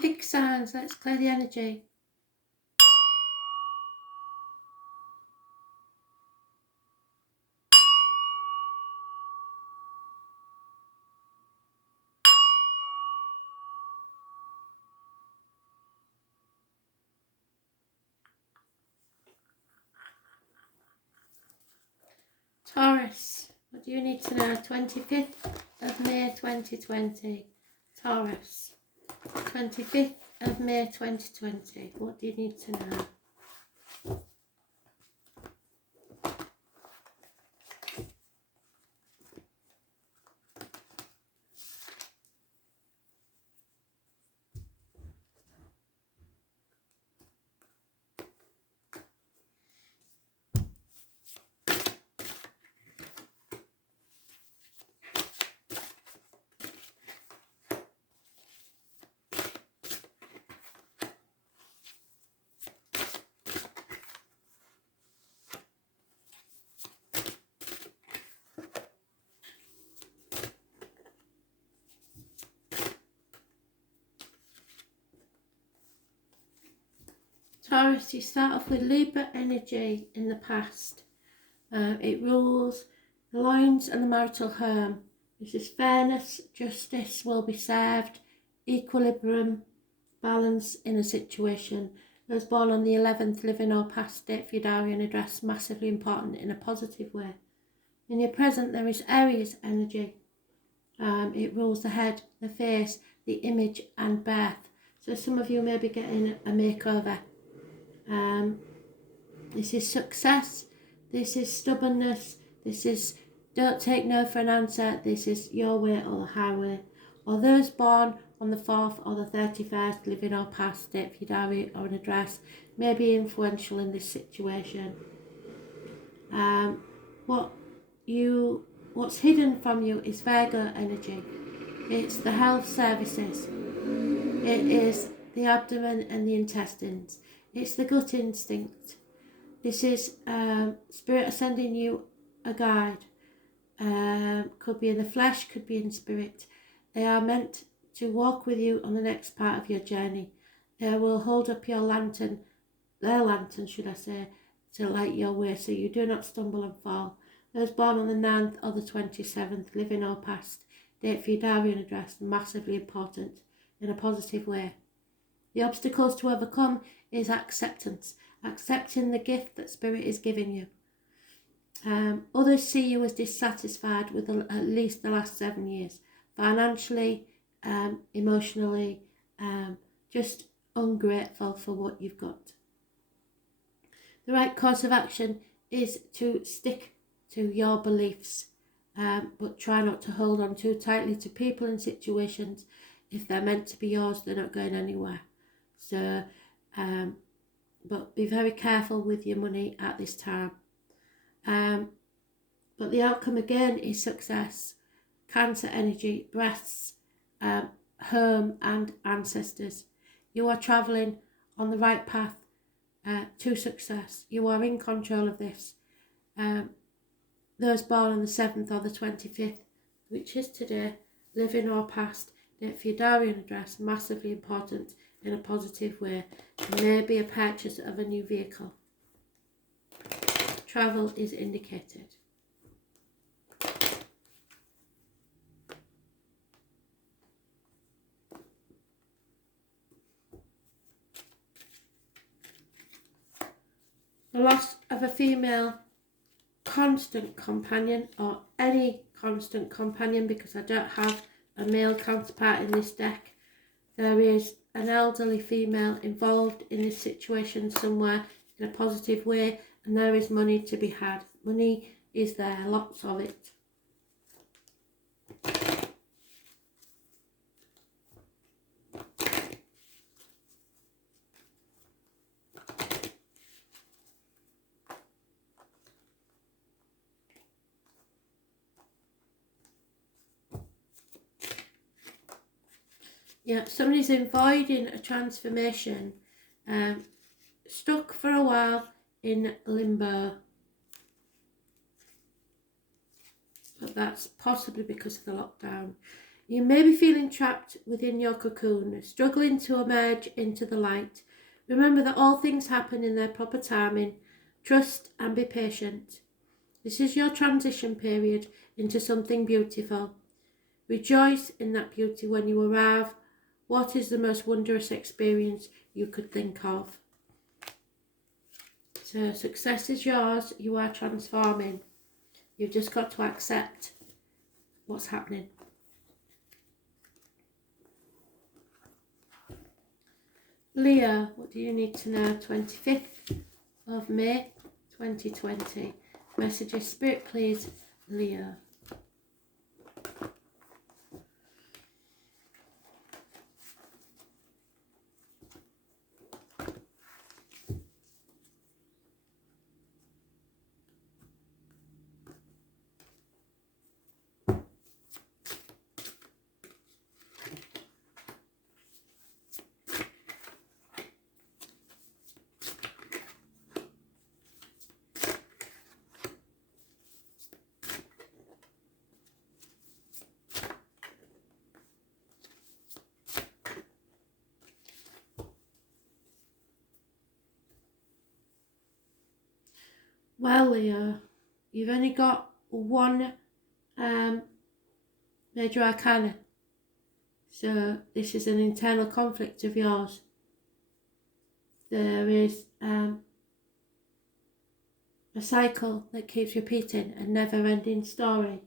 Big signs, let's clear the energy. Taurus, what do you need to know? 25th of May 2020. Taurus, 25th of May 2020. What do you need to know? Taurus, you start off with Libra energy in the past. It rules the loins and the marital home. This is fairness, justice will be served, equilibrium, balance in a situation. Those born on the 11th, living or past, date for your diary and address, massively important in a positive way. In your present, there is Aries energy. It rules the head, the face, the image and birth. So some of you may be getting a makeover. This is success, this is stubbornness, this is don't take no for an answer, this is your way or the highway. Or those born on the 4th or the 31st, living or past, date for your diary or an address, may be influential in this situation. What's hidden from you is Virgo energy. It's the health services. It is the abdomen and the intestines. It's the gut instinct. This is spirit sending you a guide. Could be in the flesh, could be in spirit. They are meant to walk with you on the next part of your journey. They will hold up your lantern, their lantern should I say, to light your way so you do not stumble and fall. Those born on the 9th or the 27th, living or past, date for your diary and address, massively important in a positive way. The obstacles to overcome is acceptance. Accepting the gift that Spirit is giving you. Others see you as dissatisfied with at least the last 7 years. Financially, emotionally, just ungrateful for what you've got. The right course of action is to stick to your beliefs, but try not to hold on too tightly to people and situations. If they're meant to be yours, they're not going anywhere. So, but be very careful with your money at this time. But the outcome again is success, Cancer energy, breaths, home and ancestors. You are travelling on the right path to success. You are in control of this. Those born on the 7th or the 25th, which is today, living or past, date for your diary and address, massively important in a positive way. Maybe a purchase of a new vehicle. Travel is indicated. The loss of a female constant companion, or any constant companion, because I don't have a male counterpart in this deck. There is an elderly female involved in this situation somewhere in a positive way, and there is money to be had. Money is there, lots of it. Yeah, somebody's avoiding a transformation, stuck for a while in limbo. But that's possibly because of the lockdown. You may be feeling trapped within your cocoon, struggling to emerge into the light. Remember that all things happen in their proper timing. Trust and be patient. This is your transition period into something beautiful. Rejoice in that beauty when you arrive. What is the most wondrous experience you could think of? So success is yours. You are transforming. You've just got to accept what's happening. Leo, what do you need to know? 25th of May 2020. Messages, Spirit, please, Leo. Well, Leo, you've only got one major arcana. So this is an internal conflict of yours. There is a cycle that keeps repeating, a never-ending story.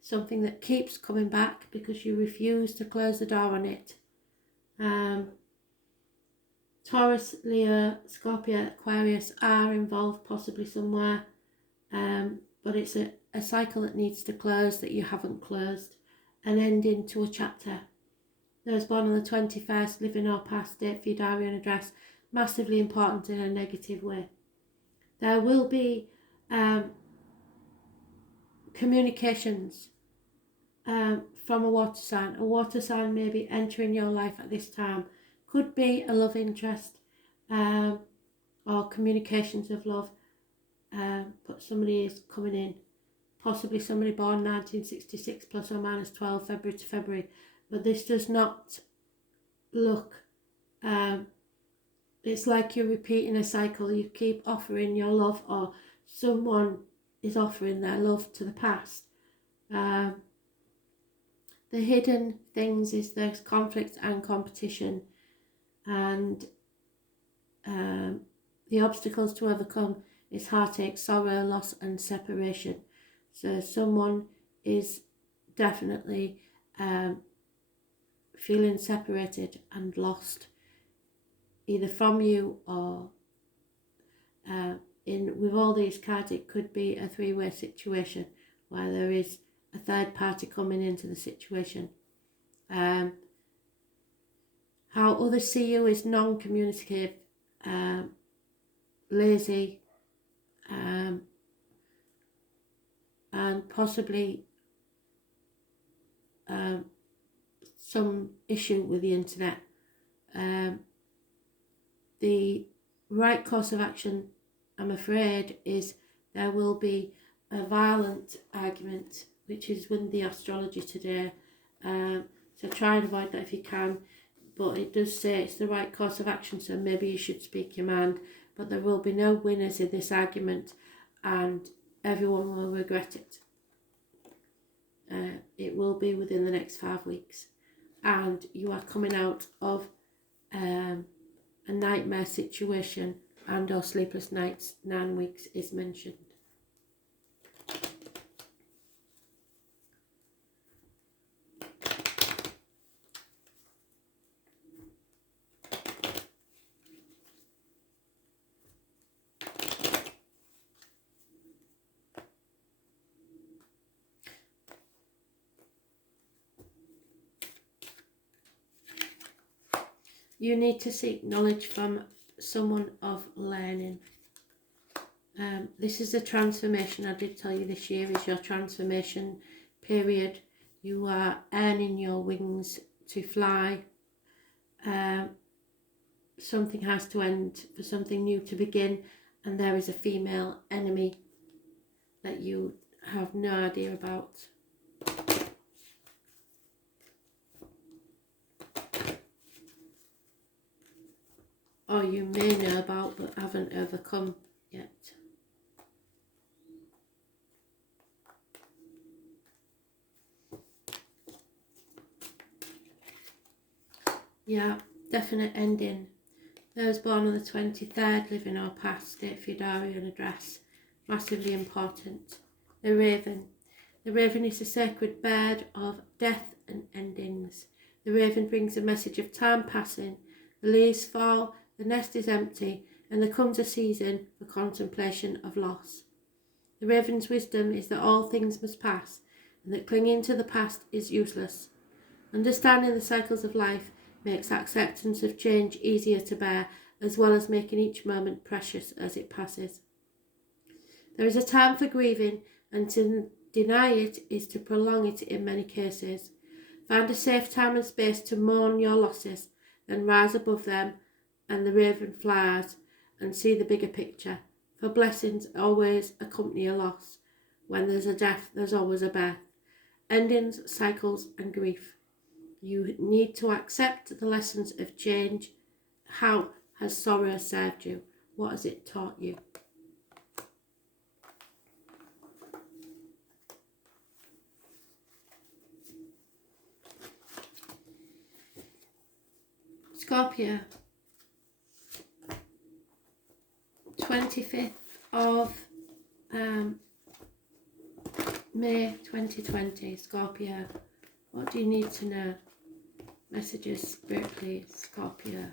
Something that keeps coming back because you refuse to close the door on it. Taurus, Leo, Scorpio, Aquarius are involved possibly somewhere, but it's a cycle that needs to close that you haven't closed, an ending to a chapter. Those born on the 21st, living or past, date for your diary and address, massively important in a negative way. There will be communications from a water sign. A water sign may be entering your life at this time. Could be a love interest or communications of love, but somebody is coming in. Possibly somebody born 1966 plus or minus 12 February to February. But this does not look, it's like you're repeating a cycle. You keep offering your love, or someone is offering their love to the past. The hidden things is there's conflict and competition, and the obstacles to overcome is heartache, sorrow, loss and separation. So someone is definitely feeling separated and lost, either from you or with all these cards it could be a three-way situation where there is a third party coming into the situation. How others see you is non-communicative, lazy, and possibly some issue with the internet. The right course of action, I'm afraid, is there will be a violent argument, which is with the astrology today. So try and avoid that if you can. But it does say it's the right course of action, so maybe you should speak your mind. But there will be no winners in this argument, and everyone will regret it. It will be within the next 5 weeks. And you are coming out of a nightmare situation and or sleepless nights. 9 weeks is mentioned. You need to seek knowledge from someone of learning. This is a transformation. I did tell you this year is your transformation period. You are earning your wings to fly. Something has to end for something new to begin, and there is a female enemy that you have no idea about. you may know about but haven't overcome yet. Yeah, definite ending. Those born on the 23rd, living or past, date for your diary and address. Massively important. The raven. The raven is a sacred bird of death and endings. The raven brings a message of time passing. The leaves fall, the nest is empty, and there comes a season for contemplation of loss. The raven's wisdom is that all things must pass, and that clinging to the past is useless. Understanding the cycles of life makes acceptance of change easier to bear, as well as making each moment precious as it passes. There is a time for grieving, and to deny it is to prolong it in many cases. Find a safe time and space to mourn your losses, then rise above them, and the raven flies, and see the bigger picture. For blessings always accompany a loss. When there's a death, there's always a birth. Endings, cycles, and grief. You need to accept the lessons of change. How has sorrow served you? What has it taught you? Scorpio, 25th of May 2020, Scorpio. What do you need to know? Messages, Spirit, please, Scorpio.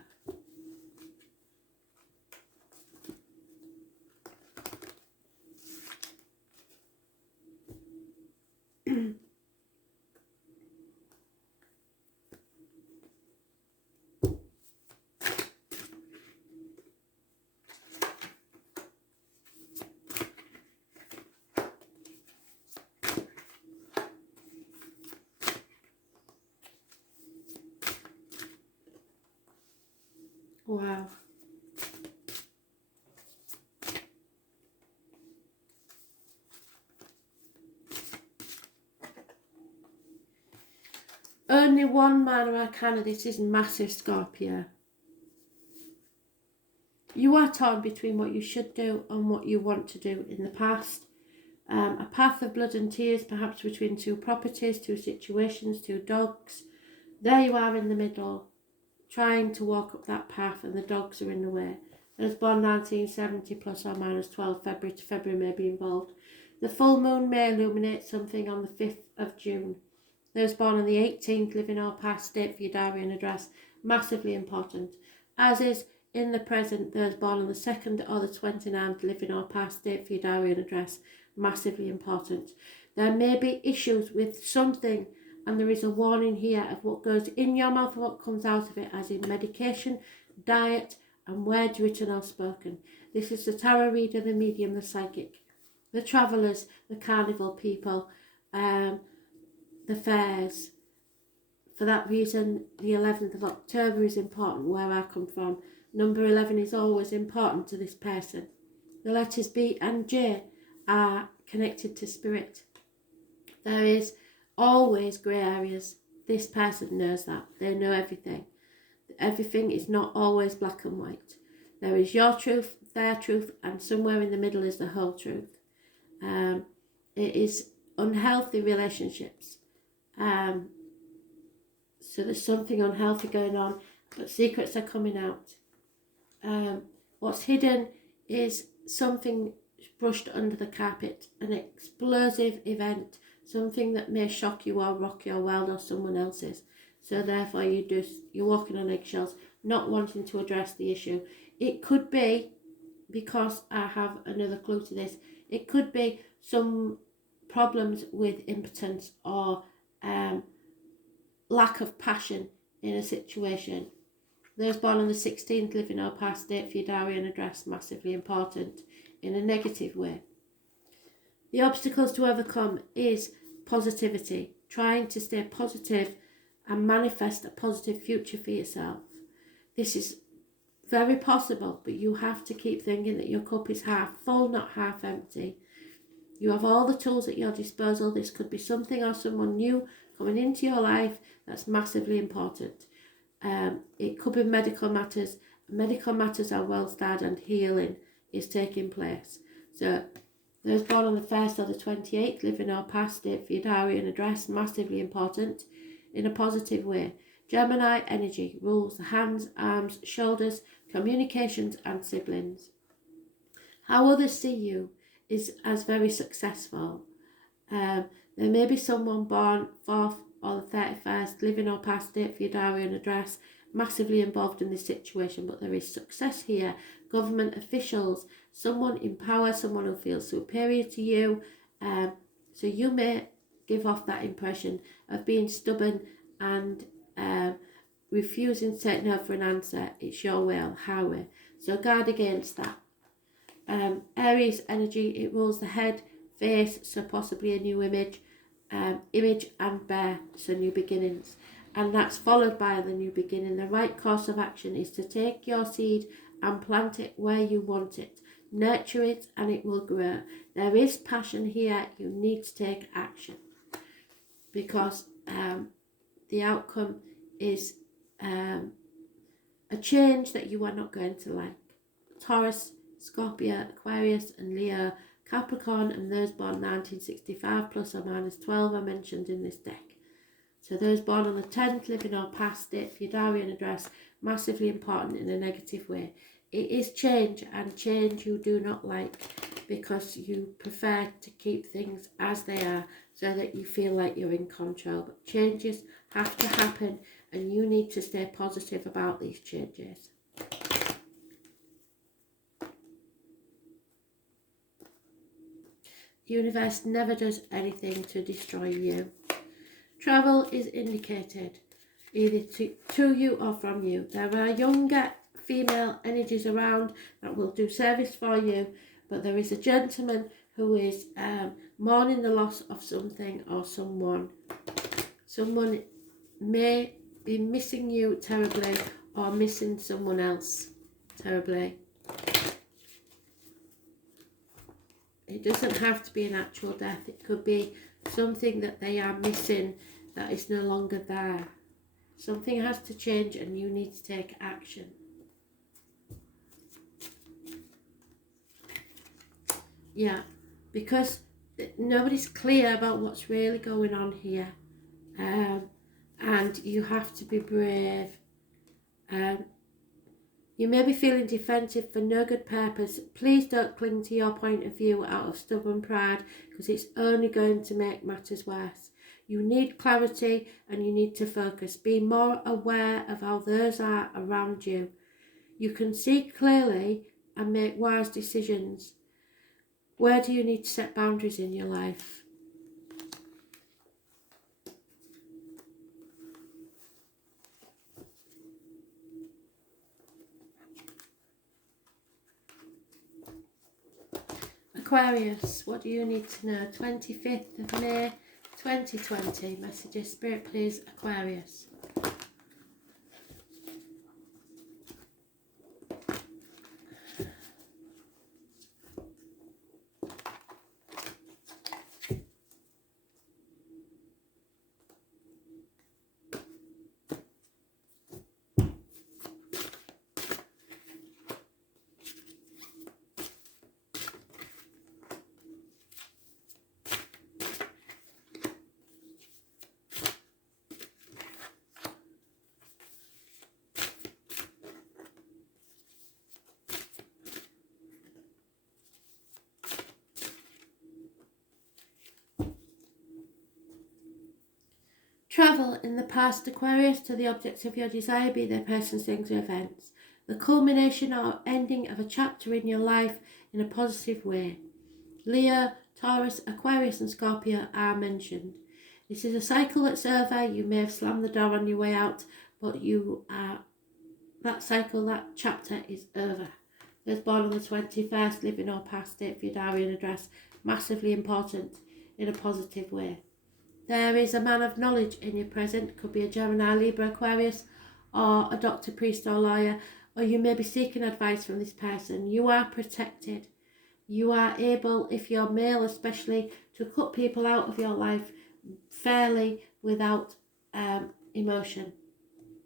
Wow. Only one minor arcana. This is massive, Scorpio. You are torn between what you should do and what you want to do in the past. A path of blood and tears, perhaps between two properties, two situations, two dogs. There you are in the middle, trying to walk up that path, and the dogs are in the way. Those born 1970 plus or minus 12 February to February may be involved. The full moon may illuminate something on the 5th of June. Those born on the 18th, living or past, date for your diary and address, massively important. As is in the present, those born on the 2nd or the 29th, living or past, date for your diary and address, massively important. There may be issues with something, and there is a warning here of what goes in your mouth and what comes out of it, as in medication, diet, and words written or spoken. This is the tarot reader, the medium, the psychic, the travellers, the carnival people, the fairs. For that reason, the 11th of October is important where I come from. Number 11 is always important to this person. The letters B and J are connected to spirit. There is always grey areas. This person knows that. They know everything. Everything is not always black and white. There is your truth, their truth, and somewhere in the middle is the whole truth. It is unhealthy relationships. So there's something unhealthy going on, but secrets are coming out. What's hidden is something brushed under the carpet, an explosive event, something that may shock you or rock your world or someone else's. So therefore you're walking on eggshells, not wanting to address the issue. It could be, because I have another clue to this, it could be some problems with impotence or lack of passion in a situation. Those born on the 16th, living or past, date for your diary and address, massively important in a negative way. The obstacles to overcome is positivity, trying to stay positive and manifest a positive future for yourself. This is very possible, but you have to keep thinking that your cup is half full, not half empty. You have all the tools at your disposal. This could be something or someone new coming into your life that's massively important. It could be medical matters, medical matters are well started and healing is taking place. So those born on the 1st or the 28th, living or past date for your diary and address, massively important in a positive way. Gemini energy rules the hands, arms, shoulders, communications and siblings. How others see you is as very successful. There may be someone born 4th or the 31st, living or past date for your diary and address, massively involved in this situation, but there is success here. Government officials, someone in power, someone who feels superior to you. So you may give off that impression of being stubborn and refusing to take no for an answer. It's your way or highway. So guard against that. Aries energy, it rules the head, face, so possibly a new image and bear, so new beginnings. And that's followed by the new beginning. The right course of action is to take your seed and plant it where you want it. Nurture it and it will grow. There is passion here. You need to take action because the outcome is a change that you are not going to like. Taurus, Scorpio, Aquarius and Leo, Capricorn and those born 1965 plus or minus 12 are mentioned in this deck. So those born on the 10th, living or past it, for your diary and address, massively important in a negative way. It is change, and change you do not like because you prefer to keep things as they are so that you feel like you're in control. But changes have to happen and you need to stay positive about these changes. The universe never does anything to destroy you. Travel is indicated, either to you or from you. There are younger female energies around that will do service for you, but there is a gentleman who is mourning the loss of something or someone. Someone may be missing you terribly or missing someone else terribly. It doesn't have to be an actual death. It could be something that they are missing that is no longer there. Something has to change and you need to take action. Yeah, because nobody's clear about what's really going on here. And you have to be brave. You may be feeling defensive for no good purpose. Please don't cling to your point of view out of stubborn pride because it's only going to make matters worse. You need clarity and you need to focus. Be more aware of how those are around you. You can see clearly and make wise decisions. Where do you need to set boundaries in your life? Aquarius, what do you need to know? 25th of May 2020. Messages, Spirit please, Aquarius. Travel in the past, Aquarius, to the objects of your desire, be they persons, things or events. The culmination or ending of a chapter in your life in a positive way. Leo, Taurus, Aquarius and Scorpio are mentioned. This is a cycle that's over. You may have slammed the door on your way out, but that cycle, that chapter is over. Those born on the 21st, living or past it for your diary and address, massively important in a positive way. There is a man of knowledge in your present. Could be a Gemini, Libra, Aquarius, or a doctor, priest or lawyer, or you may be seeking advice from this person. You are protected. You are able, if you're male especially, to cut people out of your life fairly without emotion.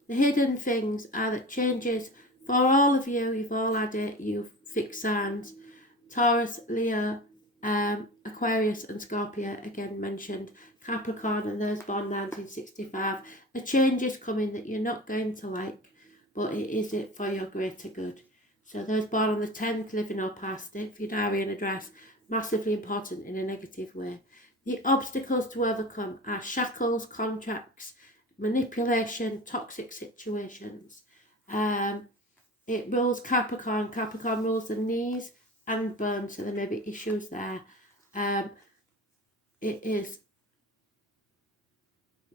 The hidden things are that changes For all of you, you've all had it, you've fixed signs. Taurus, Leo, Aquarius and Scorpio, again mentioned. Capricorn and those born 1965. A change is coming that you're not going to like, but it is it for your greater good. So those born on the 10th, living or past it, for your diary and address, massively important in a negative way. The obstacles to overcome are shackles, contracts, manipulation, toxic situations. It rules Capricorn. Capricorn rules the knees and bones, so there may be issues there. It is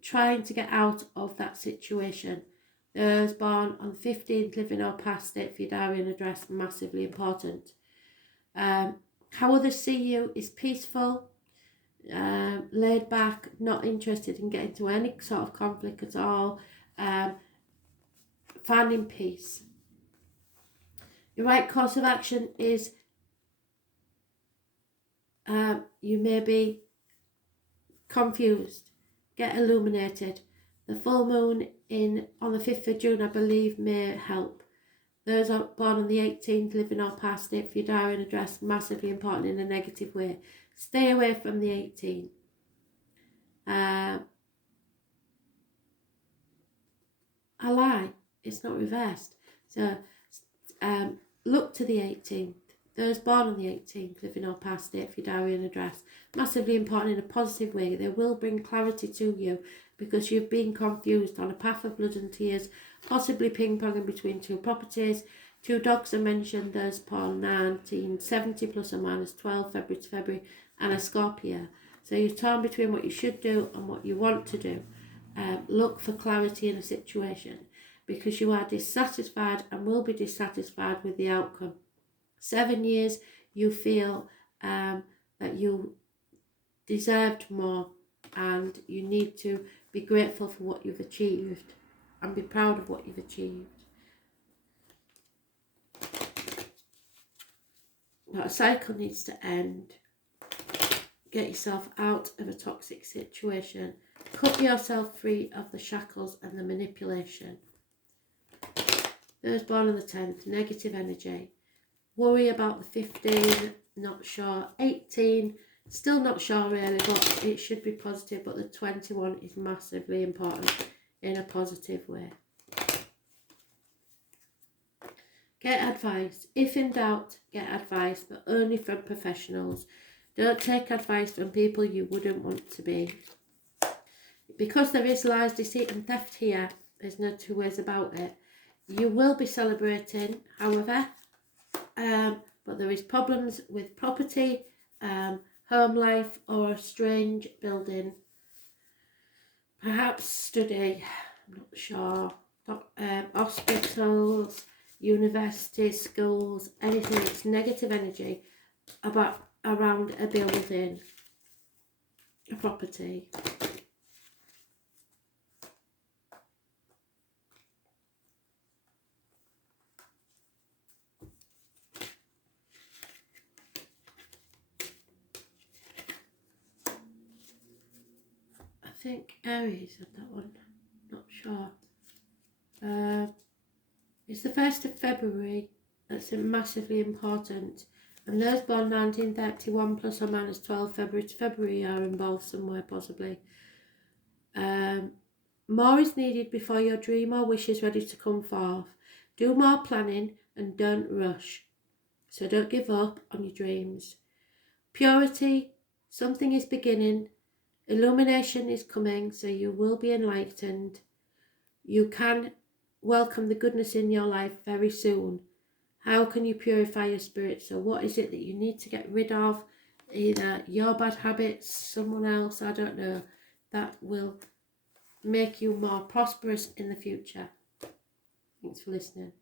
trying to get out of that situation. Those born on the 15th, living or past it, for your diary and address, massively important. How others see you is peaceful, laid back, not interested in getting into any sort of conflict at all, finding peace. Your right course of action is you may be confused, get illuminated. The full moon on the 5th of June, I believe, may help. Those are born on the 18th, living or past it, for your diary and address, massively important in a negative way. Stay away from the 18th. I lie, it's not reversed. So look to the 18th. Those born on the 18th, living or past it, for your diary and address, massively important in a positive way. They will bring clarity to you because you've been confused on a path of blood and tears, possibly ping-ponging between two properties. Two dogs are mentioned, those born 1970 plus or minus 12, February to February, and a Scorpio. So you're torn between what you should do and what you want to do. Look for clarity in a situation because you are dissatisfied and will be dissatisfied with the outcome. 7 years, you feel that you deserved more and you need to be grateful for what you've achieved and be proud of what you've achieved. But a cycle needs to end. Get yourself out of a toxic situation. Cut yourself free of the shackles and the manipulation. Those born on the 10th, negative energy. Worry about the 15, not sure. 18, still not sure really, but it should be positive. But the 21 is massively important in a positive way. Get advice. If in doubt, get advice, but only from professionals. Don't take advice from people you wouldn't want to be. Because there is lies, deceit and theft here, there's no two ways about it. You will be celebrating, however, but there is problems with property, home life or a strange building. Perhaps study, I'm not sure. Hospitals, universities, schools, anything that's negative energy around a building, a property. I think Aries had that one, not sure. It's the 1st of February, that's massively important. And those born 1931 plus or minus 12 February to February are involved somewhere possibly. More is needed before your dream or wish is ready to come forth. Do more planning and don't rush. So don't give up on your dreams. Purity, something is beginning. Illumination is coming, so you will be enlightened. You can welcome the goodness in your life very soon. How can you purify your spirit? So what is it that you need to get rid of? Either your bad habits, someone else, I don't know, that will make you more prosperous in the future. Thanks for listening.